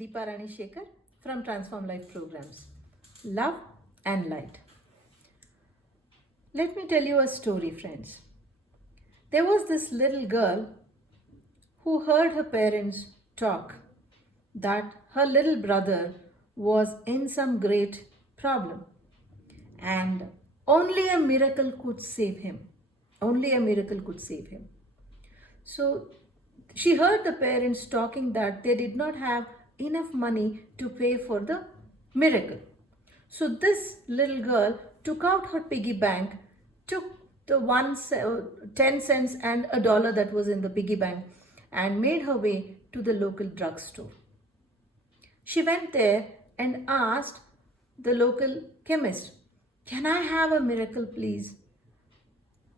Deepa Rani Shekar from Transform Life Programs. Love and Light. Let me tell you a story, friends. There was this little girl who heard her parents talk that her little brother was in some great problem and only a miracle could save him. Only a miracle could save him. So she heard the parents talking that they did not have enough money to pay for the miracle. So this little girl took out her piggy bank, took the 10 cents and a dollar that was in the piggy bank and made her way to the local drugstore. She went there and asked the local chemist, "Can I have a miracle, please?"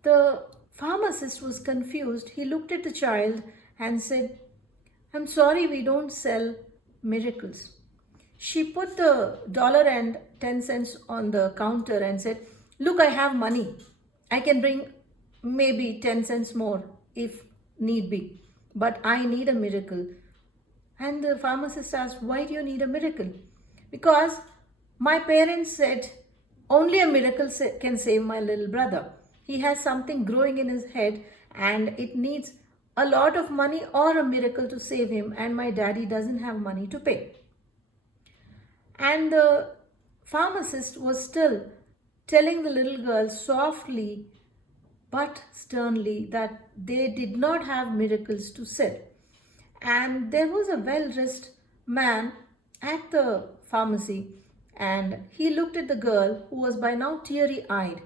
The pharmacist was confused. He looked at the child and said, "I'm sorry, we don't sell miracles." She put the dollar and 10 cents on the counter and said, "Look, I have money. I can bring maybe 10 cents more if need be, but I need a miracle." And the pharmacist asked, "Why do you need a miracle?" "Because my parents said only a miracle can save my little brother. He has something growing in his head and it needs a lot of money or a miracle to save him, and my daddy doesn't have money to pay." And the pharmacist was still telling the little girl softly but sternly that they did not have miracles to sell. And there was a well-dressed man at the pharmacy, and he looked at the girl, who was by now teary-eyed,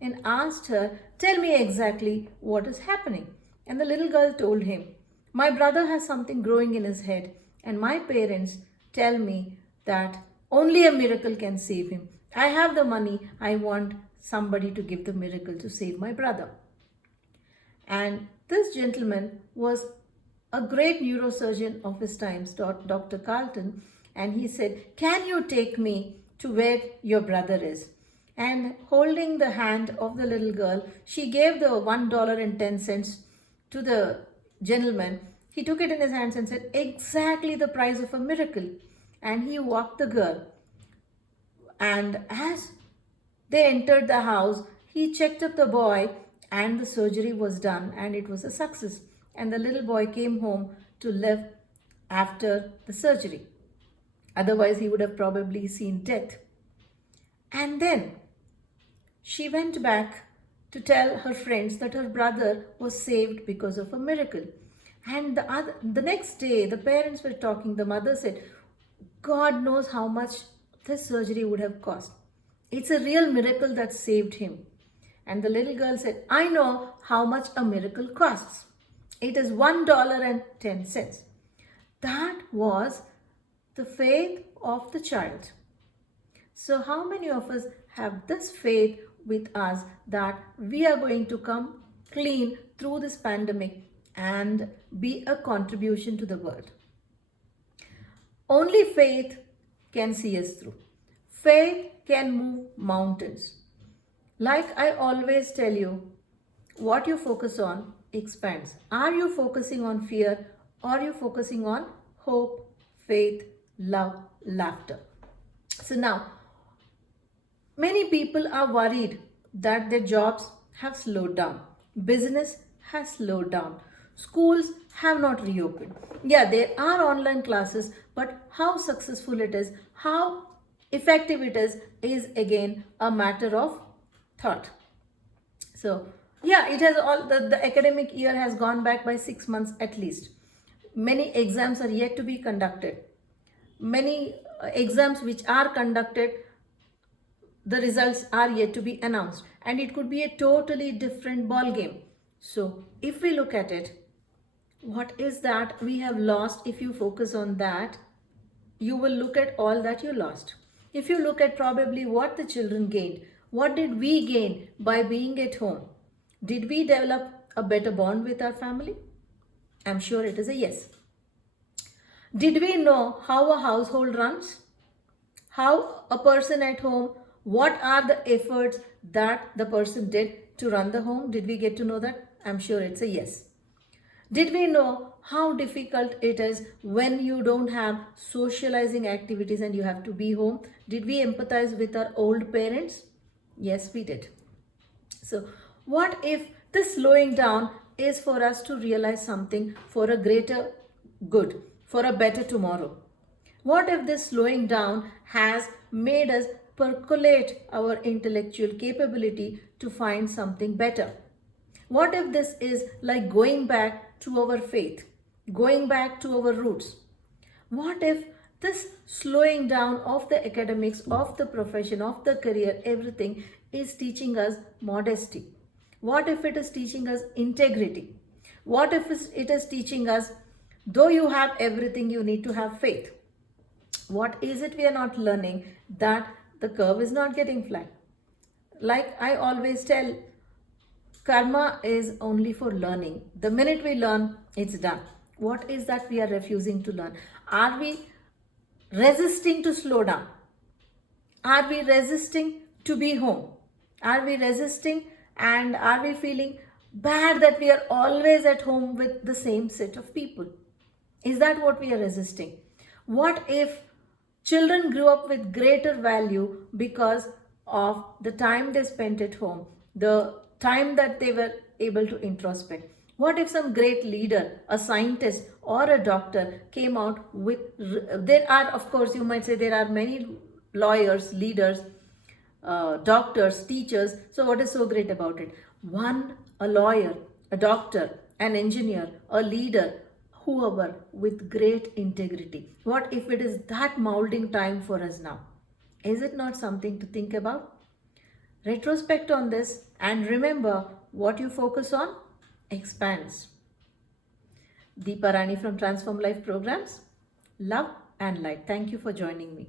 and asked her, "Tell me exactly what is happening." And the little girl told him, "My brother has something growing in his head, and my parents tell me that only a miracle can save him. I have the money. I want somebody to give the miracle to save my brother." And this gentleman was a great neurosurgeon of his times, Dr. Carlton, and he said, "Can you take me to where your brother is?" And holding the hand of the little girl, she gave the $1.10 to the gentleman. He took it in his hands and said, "Exactly the price of a miracle." And he walked the girl. And as they entered the house, he checked up the boy, and the surgery was done, and it was a success. And the little boy came home to live after the surgery. Otherwise, he would have probably seen death. And then she went back to tell her friends that her brother was saved because of a miracle. And the next day, the parents were talking. The mother said, "God knows how much this surgery would have cost. It's a real miracle that saved him." And the little girl said, "I know how much a miracle costs. It is $1.10. That was the faith of the child. So how many of us have this faith with us that we are going to come clean through this pandemic and be a contribution to the world? Only faith can see us through. Faith can move mountains. Like I always tell you, what you focus on expands. Are you focusing on fear, or are you focusing on hope, faith, love, laughter? So now, many people are worried that their jobs have slowed down. Business has slowed down. Schools have not reopened. Yeah, there are online classes, but how successful it is, how effective it is again a matter of thought. So yeah, it has all the academic year has gone back by 6 months at least. Many exams are yet to be conducted. Many exams which are conducted, the results are yet to be announced, and it could be a totally different ball game. So if we look at it, what is that we have lost? If you focus on that, you will look at all that you lost. If you look at probably what the children gained, what did we gain by being at home? Did we develop a better bond with our family? I'm sure it is a yes. Did we know how a household runs? How a person at home, what are the efforts that the person did to run the home? Did we get to know that? I'm sure it's a yes. Did we know how difficult it is when you don't have socializing activities and you have to be home. Did we empathize with our old parents? Yes, we did. So, what if this slowing down is for us to realize something for a greater good, for a better tomorrow? What if this slowing down has made us percolate our intellectual capability to find something better? What if this is like going back to our faith, going back to our roots? What if this slowing down of the academics, of the profession, of the career, everything is teaching us modesty? What if it is teaching us integrity? What if it is teaching us, though you have everything, you need to have faith? What is it we are not learning? That the curve is not getting flat. Like I always tell, karma is only for learning. The minute we learn, it's done. What is that we are refusing to learn? Are we resisting to slow down? Are we resisting to be home? Are we resisting and are we feeling bad that we are always at home with the same set of people? Is that what we are resisting? What if children grew up with greater value because of the time they spent at home, the time that they were able to introspect? What if some great leader, a scientist, or a doctor came out with? There are, of course, you might say there are many lawyers, leaders, doctors, teachers. So, what is so great about it? One, a lawyer, a doctor, an engineer, a leader, whoever with great integrity. What if it is that molding time for us now? Is it not something to think about? Retrospect on this and remember, what you focus on expands. Deepa Rani from Transform Life Programs. Love and light. Thank you for joining me.